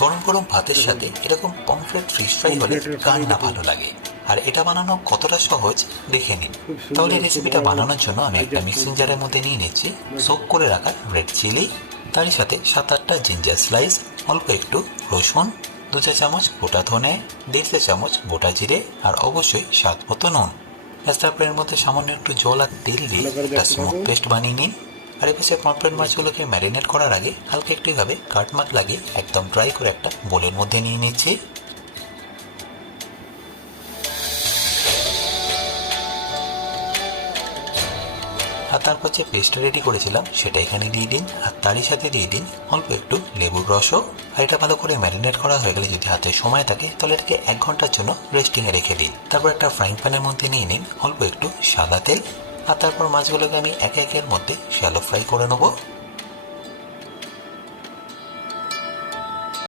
গরম গরম ভাতের সাথে এরকম পমফ্রেট ফিশ ফ্রাই হলে কার না ভালো লাগে। আর এটা বানানো কতটা সহজ দেখে নিন। তাহলে রেসিপিটা বানানোর জন্য আমি একটা মিক্সিং জারের মধ্যে নিয়ে নিচ্ছি সোক করে রাখা রেড চিলি, তারই সাথে 7-8টা জিঞ্জার স্লাইস, অল্প একটু রসুন, 2 চা চামচ গোটা ধনে, 1.5 চা চামচ গোটা জিরে, আর অবশ্যই স্বাদ মতো নুন। তারপর এর মধ্যে সামান্য একটু জল আর তেল দিয়ে একটা স্মুথ পেস্ট বানিয়ে নিন। আর এপাশে পমফ্রেট মাছগুলোকে ম্যারিনেট করার আগে হালকা একটু ভাবে কাটমাট লাগিয়ে একদম ড্রাই করে একটা বোলের মধ্যে নিয়ে নিচ্ছি। আর তারপর যে পেস্ট রেডি করেছিলাম সেটা এখানে দিয়ে দিন, আর তারই সাথে দিয়ে দিন অল্প একটু লেবুর রসও। আর এটা ভালো করে ম্যারিনেট করা হয়ে গেলে যদি হাতে সময় থাকে তাহলে এটাকে 1 ঘন্টার জন্য রেস্টিংয়ে রেখে দিন। তারপর একটা ফ্রাইং প্যানের মধ্যে নিয়ে নিন অল্প একটু সাদা তেল, আর তারপর মাছগুলোকে আমি একে একের মধ্যে শ্যালো ফ্রাই করে নেবো।